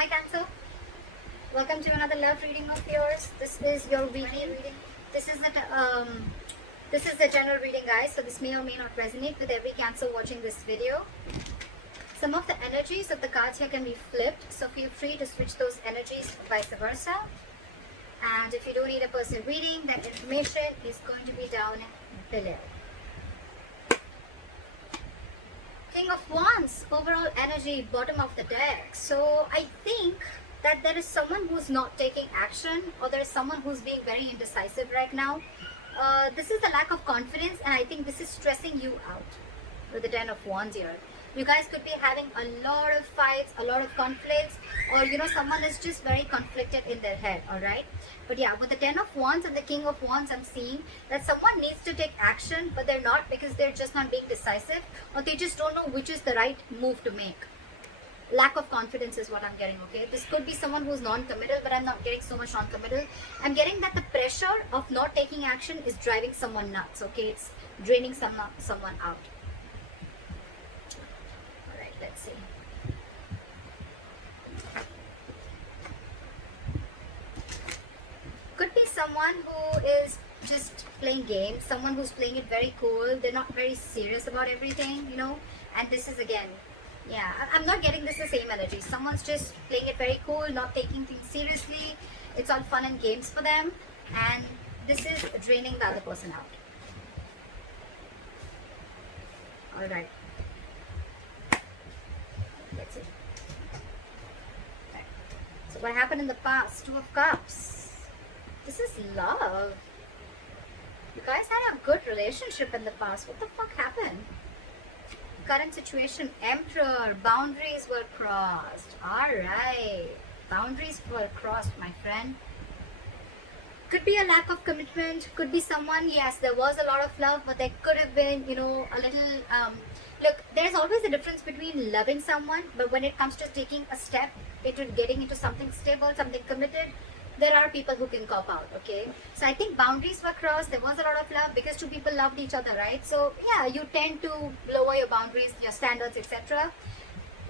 Hi Cancer, welcome to another love reading of yours. This is your weekly reading. This is the general reading, guys. So this may or may not resonate with every Cancer watching this video. Some of the energies of the cards here can be flipped, so feel free to switch those energies, vice versa. And if you do need a personal reading, that information is going to be down below. King of Wands, overall energy, bottom of the deck. So I think that there is someone who's not taking action, or there is someone who's being very indecisive right now. This is a lack of confidence, and I think this is stressing you out with the Ten of Wands here. You guys could be having a lot of fights, a lot of conflicts, or someone is just very conflicted in their head, alright? But yeah, with the Ten of Wands and the King of Wands, I'm seeing that someone needs to take action, but they're not, because they're just not being decisive, or they just don't know which is the right move to make. Lack of confidence is what I'm getting, okay? This could be someone who's non-committal, but I'm not getting so much non-committal. I'm getting that the pressure of not taking action is driving someone nuts, okay? It's draining someone out. Alright, let's see. Could be someone who is just playing games, someone who's playing it very cool. They're not very serious about everything, and this is again, yeah, I'm not getting this the same energy. Someone's just playing it very cool, not taking things seriously. It's all fun and games for them, and this is draining the other person out. Alright, let's see. Right. So what happened in the past? Two of Cups. This is love. You guys had a good relationship in the past. What the fuck happened? Current situation, Emperor. Boundaries were crossed. Alright. Boundaries were crossed, my friend. Could be a lack of commitment. Could be someone, yes, there was a lot of love, but there could have been, a little... Look, there's always a difference between loving someone, but when it comes to taking a step into getting into something stable, something committed, there are people who can cop out, okay? So I think boundaries were crossed. There was a lot of love because two people loved each other, right? So yeah, you tend to lower your boundaries, your standards, etc.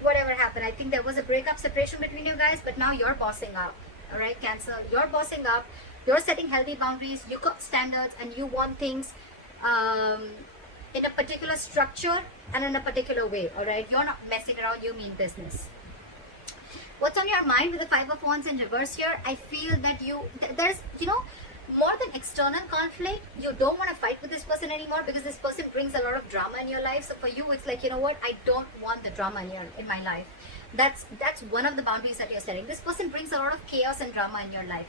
Whatever happened, I think there was a breakup, separation between you guys, but now you're bossing up, all right, Cancer? You're bossing up. You're setting healthy boundaries. You got standards, and you want things in a particular structure and in a particular way, all right? You're not messing around. You mean business. What's on your mind with the Five of Wands in reverse here? I feel that there's, more than external conflict, you don't want to fight with this person anymore, because this person brings a lot of drama in your life. So for you, it's like, what? I don't want the drama in my life. That's one of the boundaries that you're setting. This person brings a lot of chaos and drama in your life,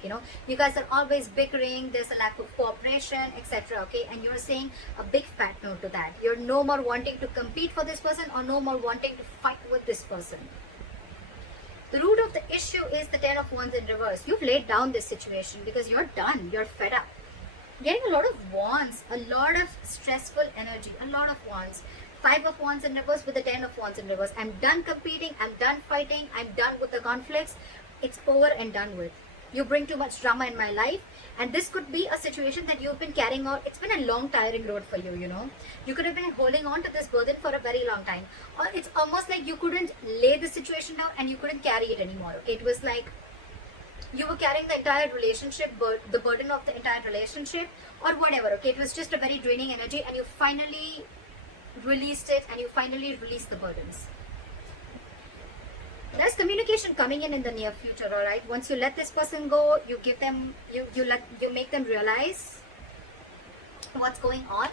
You guys are always bickering. There's a lack of cooperation, etc. Okay? And you're saying a big fat no to that. You're no more wanting to compete for this person, or no more wanting to fight with this person. The root of the issue is the Ten of Wands in reverse. You've laid down this situation because you're done. You're fed up. Getting a lot of wands, a lot of stressful energy, a lot of wands. Five of Wands in reverse with the Ten of Wands in reverse. I'm done competing. I'm done fighting. I'm done with the conflicts. It's over and done with. You bring too much drama in my life. And this could be a situation that you've been carrying on. It's been a long, tiring road for you, You could have been holding on to this burden for a very long time. Or it's almost like you couldn't lay the situation down and you couldn't carry it anymore. Okay? It was like you were carrying the entire relationship, the burden of the entire relationship, or whatever. Okay? It was just a very draining energy, and you finally released it, and you finally released the burdens. There's communication coming in the near future, all right? Once you let this person go, you give them, you make them realize what's going on.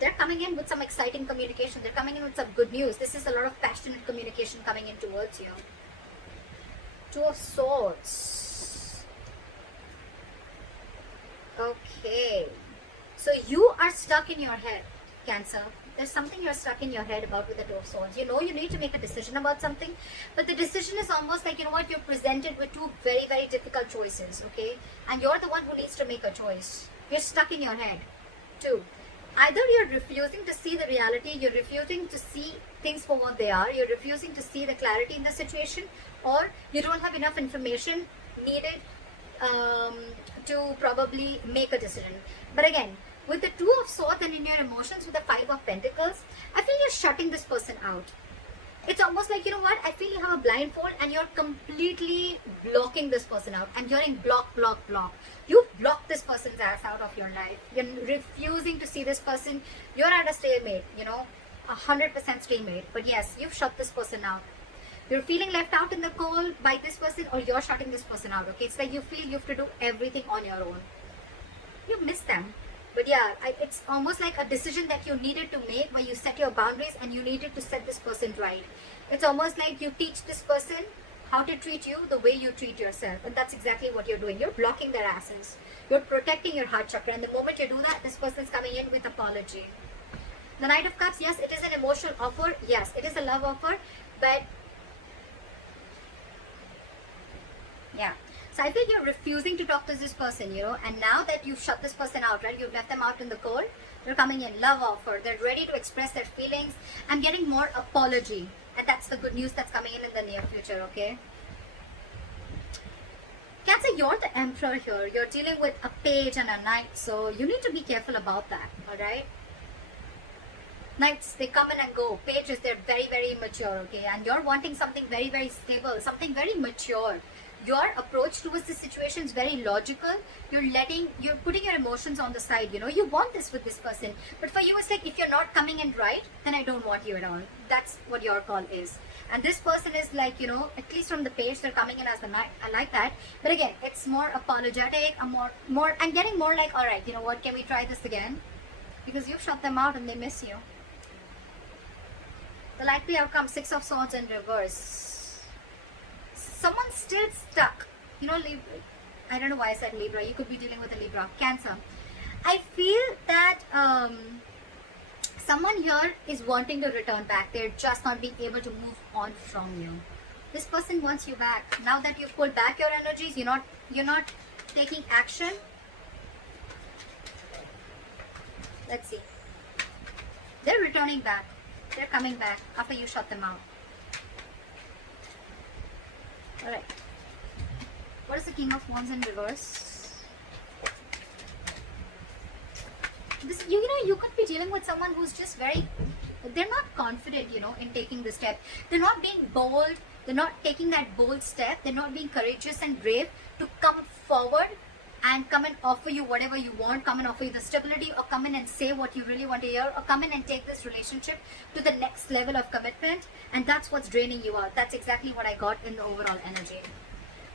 They're coming in with some exciting communication. They're coming in with some good news. This is a lot of passionate communication coming in towards you. Two of Swords. Okay. So you are stuck in your head, Cancer. There's something you're stuck in your head about with the Two of Swords. You need to make a decision about something, but the decision is almost like, you're presented with two very, very difficult choices, okay? And you're the one who needs to make a choice. You're stuck in your head, too. Either you're refusing to see the reality, you're refusing to see things for what they are, you're refusing to see the clarity in the situation, or you don't have enough information needed to probably make a decision. But again, with the Two of Swords and in your emotions with the Five of Pentacles, I feel you're shutting this person out. It's almost like, you know what, I feel you have a blindfold and you're completely blocking this person out. I'm hearing block, block, block. You block this person's ass out of your life. You're refusing to see this person. You're at a stalemate, 100% stalemate. But yes, you've shut this person out. You're feeling left out in the cold by this person, or you're shutting this person out, okay? It's like you feel you have to do everything on your own. You miss them. But yeah, it's almost like a decision that you needed to make, where you set your boundaries and you needed to set this person right. It's almost like you teach this person how to treat you the way you treat yourself. And that's exactly what you're doing. You're blocking their asses. You're protecting your heart chakra. And the moment you do that, this person's coming in with apology. The Knight of Cups, yes, it is an emotional offer. Yes, it is a love offer. But yeah. So I feel you're refusing to talk to this person, and now that you've shut this person out, right? You've left them out in the cold. They're coming in, love offer. They're ready to express their feelings. I'm getting more apology. And that's the good news that's coming in the near future, okay? Cancer, you're the Emperor here. You're dealing with a page and a knight. So you need to be careful about that, alright? Knights, they come in and go. Pages, they're very, very mature, okay? And you're wanting something very, very stable, something very mature. Your approach towards the situation is very logical. You're putting your emotions on the side, you want this with this person. But for you, it's like, if you're not coming in right, then I don't want you at all. That's what your call is. And this person is like, at least from the page, they're coming in as the knight. I like that. But again, it's more apologetic. I'm getting more like, all right, you know what, can we try this again? Because you've shut them out and they miss you. The likely outcome, 6 of Swords in reverse. Someone's still stuck. Libra. I don't know why I said Libra. You could be dealing with a Libra. Cancer. I feel that someone here is wanting to return back. They're just not being able to move on from you. This person wants you back. Now that you've pulled back your energies, you're not taking action. Let's see. They're returning back. They're coming back after you shut them out. Alright. What is the King of Wands in reverse? This, you could be dealing with someone who's just they're not confident, in taking the step. They're not being bold. They're not taking that bold step. They're not being courageous and brave to come forward and come and offer you whatever you want, come and offer you the stability, or come in and say what you really want to hear, or come in and take this relationship to the next level of commitment. And that's what's draining you out. That's exactly what I got in the overall energy.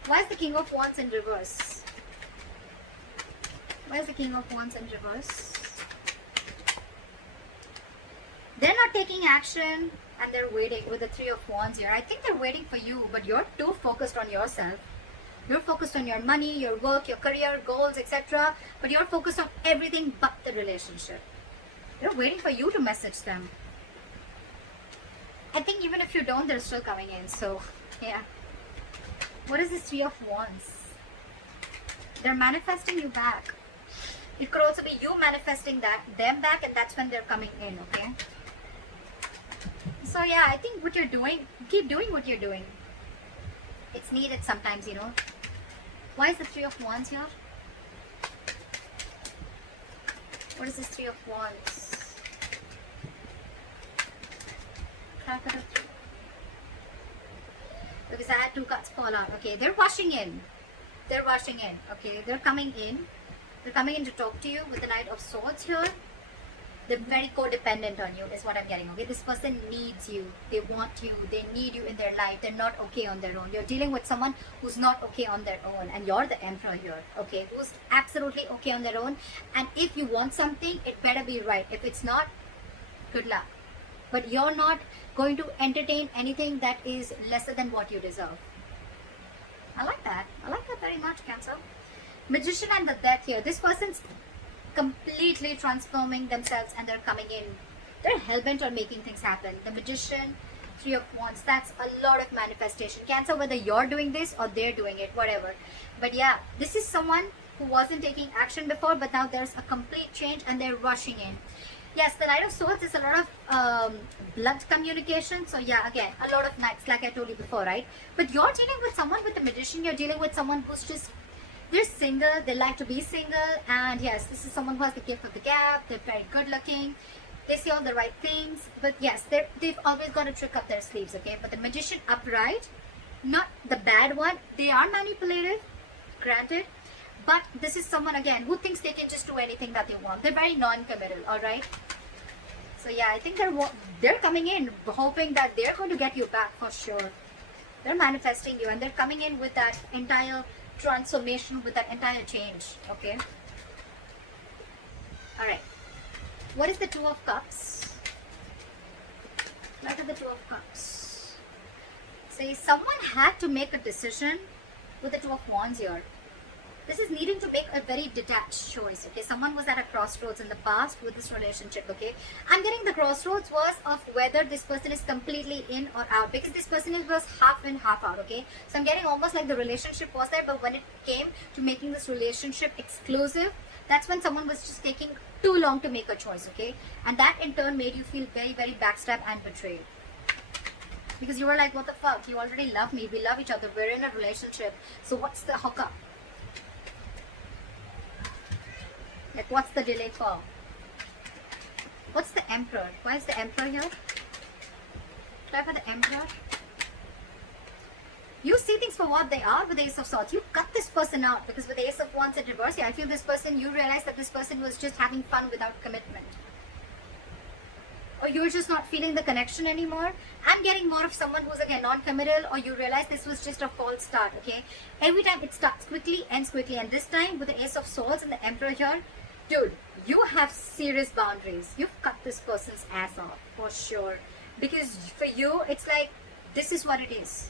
Why is the King of Wands in reverse? Why is the King of Wands in reverse? They're not taking action and they're waiting with the Three of Wands here. I think they're waiting for you, but you're too focused on yourself. You're focused on your money, your work, your career, goals, etc. But you're focused on everything but the relationship. They're waiting for you to message them. I think even if you don't, they're still coming in. So, yeah. What is this Three of Wands? They're manifesting you back. It could also be you manifesting them back, and that's when they're coming in, okay? So, yeah, I think what you're doing, keep doing what you're doing. It's needed sometimes, Why is the Three of Wands here? What is this Three of Wands? Because I had 2 cards fall out. Okay, they're rushing in. They're rushing in. Okay, they're coming in. They're coming in to talk to you with the Knight of Swords here. They're very codependent on you is what I'm getting. Okay, this person needs you. They want you. They need you in their life. They're not okay on their own. You're dealing with someone who's not okay on their own, and you're the Emperor here. Okay, who's absolutely okay on their own. And if you want something, it better be right. If it's not, good luck. But you're not going to entertain anything that is lesser than what you deserve. I like that. I like that very much, Cancer. Magician and the Death here. This person's completely transforming themselves and they're coming in. They're hell-bent on making things happen. The Magician, Three of Wands, that's a lot of manifestation. Cancer, whether you're doing this or they're doing it, whatever. But yeah, this is someone who wasn't taking action before, but now there's a complete change and they're rushing in. Yes, the Knight of Swords is a lot of blood communication. So yeah, again, a lot of knights, like I told you before, right? But you're dealing with someone with a Magician. You're dealing with someone who's just, they're single. They like to be single. And yes, this is someone who has the gift of the gab. They're very good looking. They say all the right things, but yes, they've always got a trick up their sleeves, okay? But the Magician upright, not the bad one, they are manipulative, granted, but this is someone, again, who thinks they can just do anything that they want. They're very non-committal, all right? So yeah, I think they're coming in hoping that they're going to get you back for sure. They're manifesting you, and they're coming in with that entire transformation, with that entire change, okay? All right. What is the Two of Cups? What are the Two of Cups? Say someone had to make a decision with the Two of Wands here. This is needing to make a very detached choice, okay? Someone was at a crossroads in the past with this relationship, okay? I'm getting the crossroads was of whether this person is completely in or out, because this person was half in, half out, okay? So I'm getting almost like the relationship was there, but when it came to making this relationship exclusive, that's when someone was just taking too long to make a choice, okay? And that in turn made you feel very, very backstabbed and betrayed. Because you were like, what the fuck? You already love me. We love each other. We're in a relationship. So what's the hookup? Like, what's the delay for? What's the Emperor? Why is the Emperor here? Try for the Emperor. You see things for what they are with the Ace of Swords. You cut this person out, because with the Ace of Wands in reverse, yeah, I feel this person, you realize that this person was just having fun without commitment. Or you're just not feeling the connection anymore. I'm getting more of someone who's again non-committal, or you realize this was just a false start, okay? Every time it starts quickly, ends quickly, and this time with the Ace of Swords and the Emperor here, dude, you have serious boundaries. You've cut this person's ass off, for sure. Because for you, it's like, this is what it is.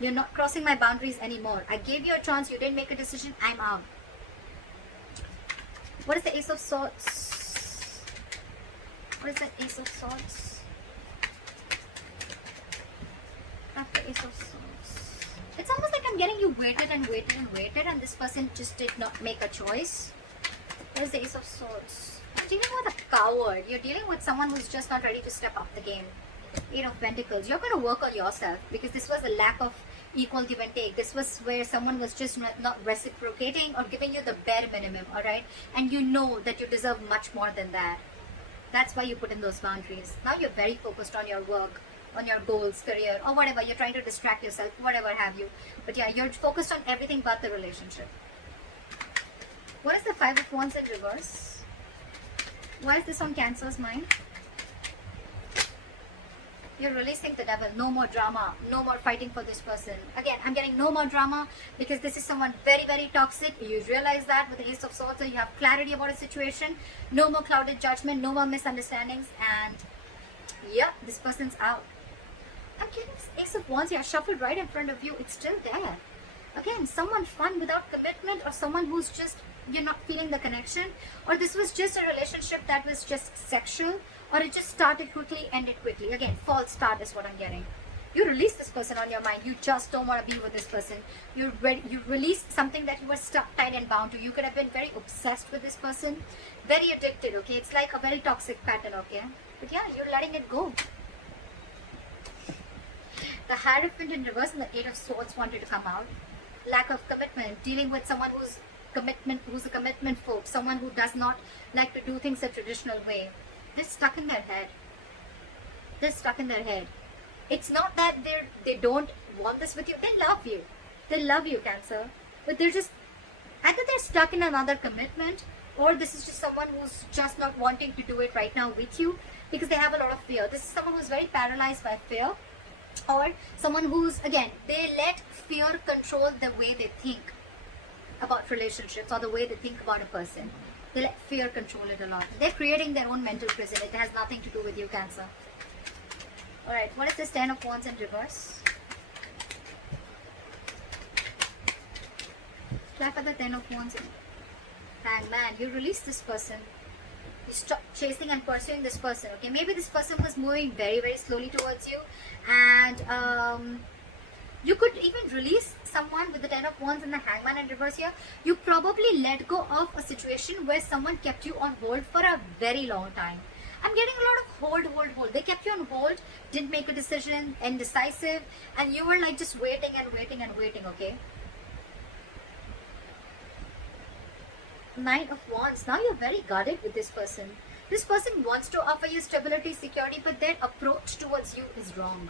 You're not crossing my boundaries anymore. I gave you a chance, you didn't make a decision, I'm out. What is the Ace of Swords? What is the Ace of Swords? After Ace of Swords. It's almost like I'm getting you waited and waited and waited, and this person just did not make a choice. What is the Ace of Swords? You're dealing with a coward. You're dealing with someone who's just not ready to step up the game. Eight of Pentacles. You're going to work on yourself, because this was a lack of equal give and take. This was where someone was just not reciprocating or giving you the bare minimum, alright? And you know that you deserve much more than that. That's why you put in those boundaries. Now you're very focused on your work, on your goals, career, or whatever. You're trying to distract yourself, whatever have you. But yeah, you're focused on everything but the relationship. What is the Five of Wands in reverse? Why is this on Cancer's mind? You're releasing the devil. No more drama. No more fighting for this person. Again, I'm getting no more drama, because this is someone very, very toxic. You realize that with the Ace of Swords, so you have clarity about a situation. No more clouded judgment. No more misunderstandings. And yeah, this person's out. I'm getting this Ace of Wands here shuffled right in front of you. It's still there. Again, someone fun without commitment, or someone who's just, you're not feeling the connection, or this was just a relationship that was just sexual, or it just started quickly, ended quickly. Again, false start is what I'm getting. You release this person on your mind. You just don't want to be with this person. You released something that you were stuck, tied and bound to. You could have been very obsessed with this person, very addicted, okay? It's like a very toxic pattern, okay? But yeah, you're letting it go. The Hierophant in reverse and the Eight of Swords wanted to come out. Lack of commitment, dealing with someone who's a commitment phobe, someone who does not like to do things a traditional way. They're stuck in their head. They're stuck in their head. It's not that they don't want this with you. They love you. They love you, Cancer. But they're just, either they're stuck in another commitment, or this is just someone who's just not wanting to do it right now with you, because they have a lot of fear. This is someone who's very paralyzed by fear, or someone who's, again, they let fear control the way they think about relationships, or the way they think about a person. They let fear control it a lot. They're creating their own mental prison. It has nothing to do with you, Cancer. Alright, what is this Ten of Wands in reverse? Try for the Ten of Wands in. Hangman, you release this person. You stop chasing and pursuing this person, okay? Maybe this person was moving very, very slowly towards you, and you could even release someone with the Ten of Wands and the Hangman in reverse here. You probably let go of a situation where someone kept you on hold for a very long time. I'm getting a lot of hold. They kept you on hold, didn't make a decision, indecisive, and you were like just waiting and waiting and waiting, okay? Nine of Wands. Now you're very guarded with this person. This person wants to offer you stability, security, but their approach towards you is wrong.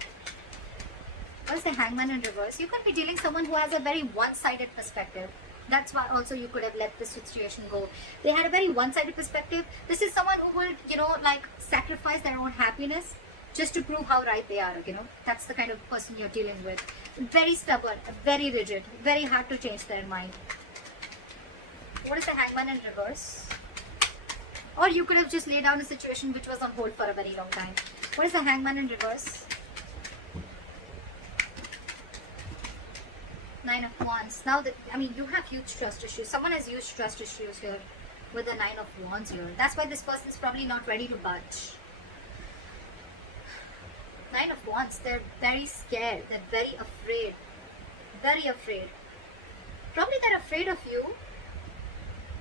What is the Hangman in reverse? You could be dealing someone who has a very one-sided perspective. That's why also you could have let this situation go. They had a very one-sided perspective. This is someone who will, like sacrifice their own happiness just to prove how right they are, That's the kind of person you're dealing with. Very stubborn, very rigid, very hard to change their mind. What is the Hangman in reverse? Or you could have just laid down a situation which was on hold for a very long time. What is the Hangman in reverse? Nine of Wands. Now, you have huge trust issues. Someone has huge trust issues here with the Nine of Wands here. That's why this person is probably not ready to budge. Nine of Wands. They're very scared. They're very afraid. Very afraid. Probably they're afraid of you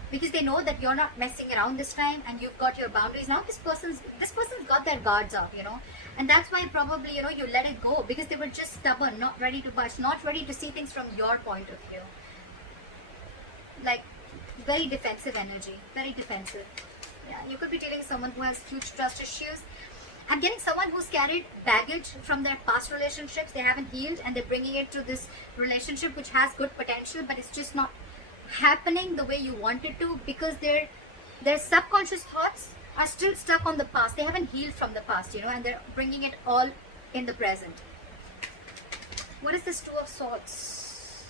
because they know that you're not messing around this time and you've got your boundaries. Now this person's got their guards up, and that's why probably you let it go because they were just stubborn, not ready to budge, not ready to see things from your point of view. Like very defensive energy, very defensive. Yeah, you could be dealing with someone who has huge trust issues. I'm getting someone who's carried baggage from their past relationships. They haven't healed and they're bringing it to this relationship which has good potential, but it's just not happening the way you want it to because their subconscious thoughts are still stuck on the past. They haven't healed from the past, and they're bringing it all in the present. What is this Two of Swords?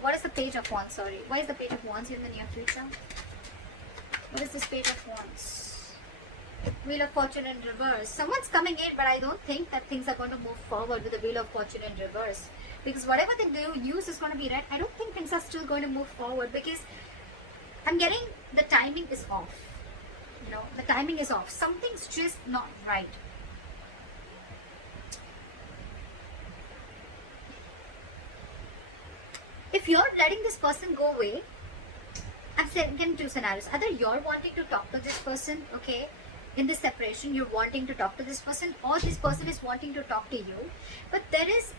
What is the Page of Wands? Sorry. Why is the Page of Wands in the near future? What is this Page of Wands? Wheel of Fortune in reverse. Someone's coming in, but I don't think that things are going to move forward with the Wheel of Fortune in reverse. Because whatever they do use is going to be red. I don't think things are still going to move forward because I'm getting the timing is off. The timing is off. Something's just not right. If you're letting this person go away, I'm getting two scenarios. Either you're wanting to talk to this person, okay, in this separation, you're wanting to talk to this person, or this person is wanting to talk to you. But there is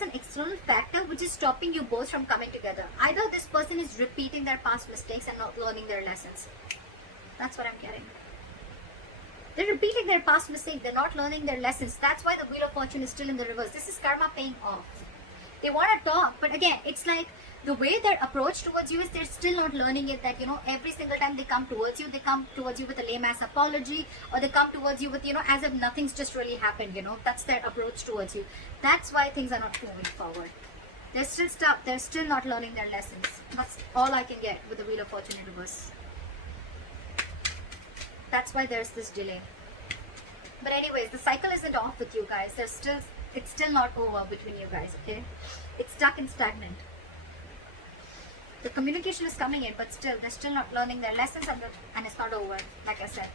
an external factor which is stopping you both from coming together. Either this person is repeating their past mistakes and not learning their lessons. That's what I'm getting. They're repeating their past mistakes. They're not learning their lessons. That's why the Wheel of Fortune is still in the reverse. This is karma paying off. They want to talk, but again, it's like the way their approach towards you is they're still not learning it, that every single time they come towards you with a lame ass apology, or they come towards you with as if nothing's just really happened. That's their approach towards you. That's why things are not moving forward. They're still stuck. They're still not learning their lessons. That's all I can get with the Wheel of Fortune in reverse. That's why there's this delay. But anyways, the cycle isn't off with you guys. It's still not over between you guys, okay? It's stuck and stagnant. The communication is coming in, but still, they're still not learning their lessons, and it's not over, like I said.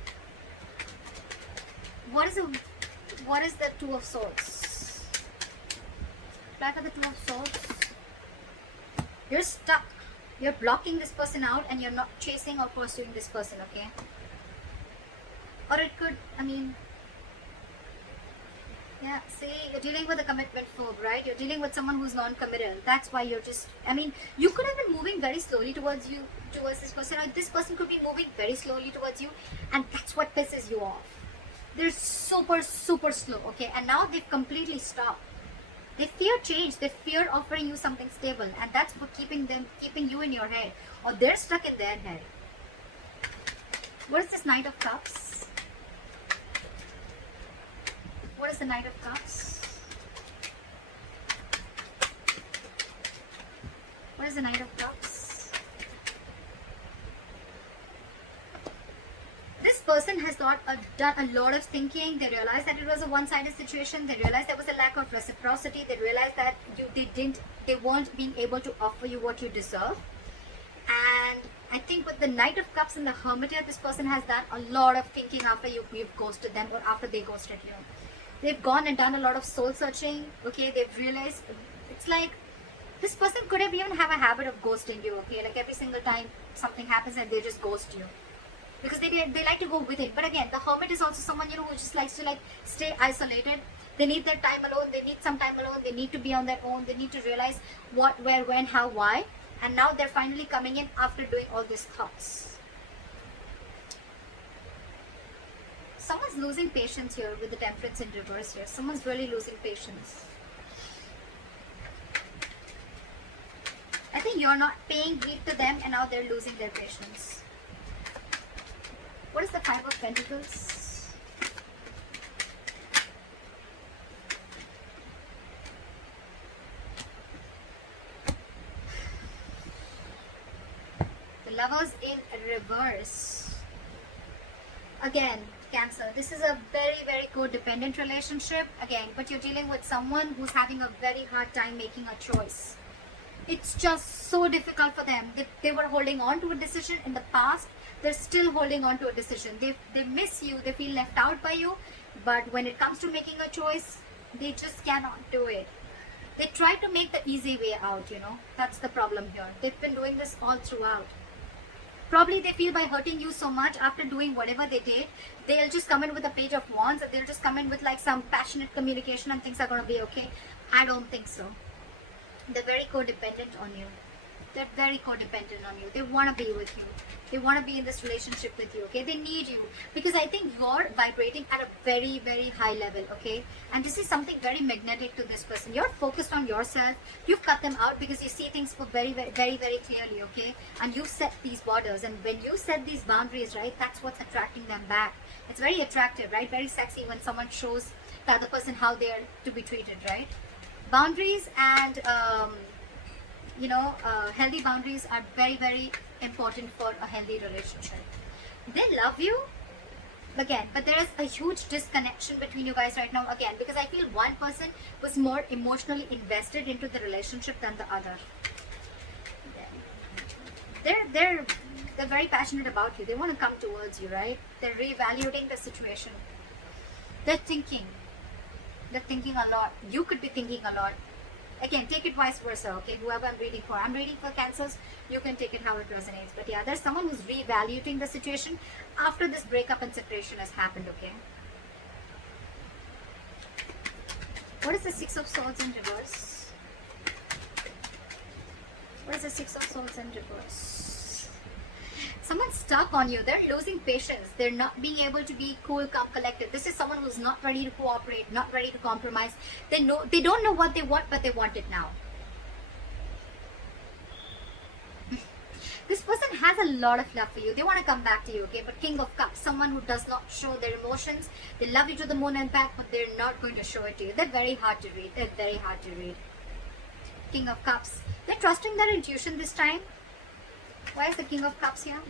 What is the Two of Swords? Back of the Two of Swords. You're stuck. You're blocking this person out, and you're not chasing or pursuing this person, okay? Or it could, yeah, see, you're dealing with a commitment phobe, right? You're dealing with someone who's non-committal. That's why you're just, you could have been moving very slowly towards this person, or this person could be moving very slowly towards you, and that's what pisses you off. They're super, super slow, okay? And now they've completely stopped. They fear change. They fear offering you something stable, and that's what keeping you in your head, or they're stuck in their head. What is this Knight of Cups? What is the Knight of Cups? What is the Knight of Cups? This person has done a lot of thinking. They realized that it was a one-sided situation. They realized there was a lack of reciprocity. They realized that they weren't being able to offer you what you deserve. And I think with the Knight of Cups and the Hermit here, this person has done a lot of thinking after you've ghosted them, or after they ghosted you. They've gone and done a lot of soul searching, okay? They've realized, it's like, this person could have even have a habit of ghosting you, okay? Like every single time something happens and they just ghost you. Because they like to go with it. But again, the Hermit is also someone, who just likes to stay isolated. They need their time alone. They need some time alone. They need to be on their own. They need to realize what, where, when, how, why. And now they're finally coming in after doing all these thoughts. Someone's losing patience here with the Temperance in reverse here. Someone's really losing patience. I think you're not paying heed to them and now they're losing their patience. What is the Five of Pentacles? The Lovers in reverse. Again, Cancer, this is a very, very codependent relationship. Again, but you're dealing with someone who's having a very hard time making a choice. It's just so difficult for them. They were holding on to a decision in the past. They're still holding on to a decision. They miss you. They feel left out by you. But when it comes to making a choice, they just cannot do it. They try to make the easy way out, you know. That's the problem here. They've been doing this all throughout. Probably they feel by hurting you so much after doing whatever they did, they'll just come in with a Page of Wands and they'll just come in with like some passionate communication and things are going to be okay. I don't think so. They're very codependent on you. They're very codependent on you. They want to be with you. They want to be in this relationship with you, okay? They need you because I think you're vibrating at a very, very high level, okay? And this is something very magnetic to this person. You're focused on yourself. You've cut them out because you see things for very, very, very, very clearly, okay? And you set these borders. And when you set these boundaries, right, that's what's attracting them back. It's very attractive, right? Very sexy when someone shows the other person how they are to be treated, right? Boundaries and healthy boundaries are very, very important for a healthy relationship. They love you again, but there is a huge disconnection between you guys right now again, because I feel one person was more emotionally invested into the relationship than the other. They're very passionate about you. They want to come towards you, right? They're reevaluating the situation. They're thinking a lot. You could be thinking a lot. Again, take it vice versa, okay? Whoever I'm reading for Cancers, you can take it how it resonates. But yeah, there's someone who's reevaluating the situation after this breakup and separation has happened, okay? What is the Six of Swords in reverse? What is the Six of Swords in reverse? Someone's stuck on you. They're losing patience. They're not being able to be cool, calm, collected. This is someone who's not ready to cooperate, not ready to compromise. They don't know what they want, but they want it now. This person has a lot of love for you. They want to come back to you, okay? But King of Cups, someone who does not show their emotions. They love you to the moon and back, but they're not going to show it to you. They're very hard to read. They're very hard to read. King of Cups. They're trusting their intuition this time. Why is the King of Cups here?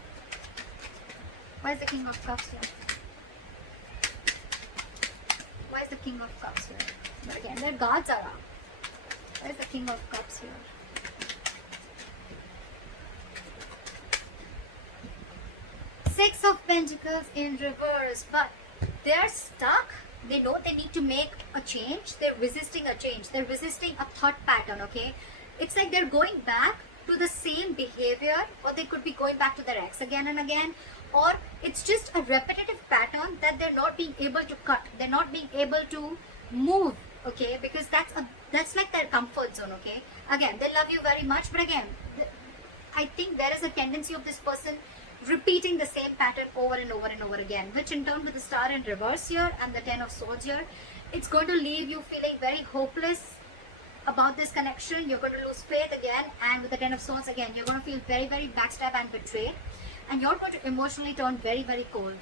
Why is the King of Cups here? Why is the King of Cups here? But again, their guards are up. Why is the King of Cups here? Six of Pentacles in reverse, but they're stuck. They know they need to make a change. They're resisting a change. They're resisting a thought pattern, okay? It's like they're going back to the same behavior, or they could be going back to their ex again and again, or it's just a repetitive pattern that they're not being able to cut. They're not being able to move, okay? Because that's like their comfort zone, okay? Again, they love you very much, but again, I think there is a tendency of this person repeating the same pattern over and over and over again, which in turn with the Star in reverse here and the Ten of Swords here, it's going to leave you feeling very hopeless about this connection. You're going to lose faith again, and with the Ten of Swords again, you're going to feel very, very backstabbed and betrayed, and you're going to emotionally turn very, very cold.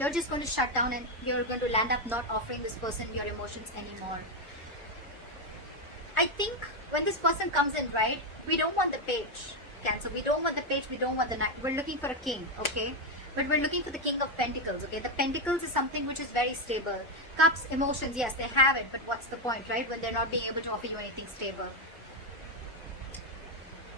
You're just going to shut down and you're going to land up not offering this person your emotions anymore. I think when this person comes in, right, we don't want the Page, Cancer. We don't want the Page, we don't want the Knight. We're looking for a King, okay? But we're looking for the King of Pentacles, okay? The Pentacles is something which is very stable. Cups, emotions, yes, they have it, but what's the point, right? When they're not being able to offer you anything stable.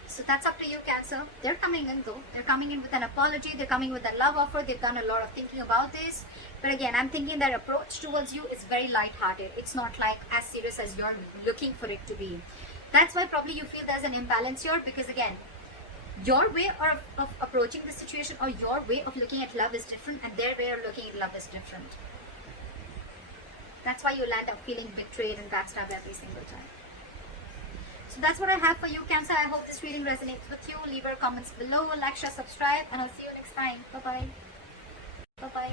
So that's up to you, Cancer. They're coming in though. They're coming in with an apology. They're coming with a love offer. They've done a lot of thinking about this. But again, I'm thinking their approach towards you is very light-hearted. It's not like as serious as you're looking for it to be. That's why probably you feel there's an imbalance here, because again, your way of approaching the situation or your way of looking at love is different, and their way of looking at love is different. That's why you land up feeling betrayed and backstabbed every single time. So that's what I have for you, Cancer. I hope this reading resonates with you. Leave your comments below, like, share, subscribe, and I'll see you next time. Bye-bye. Bye-bye.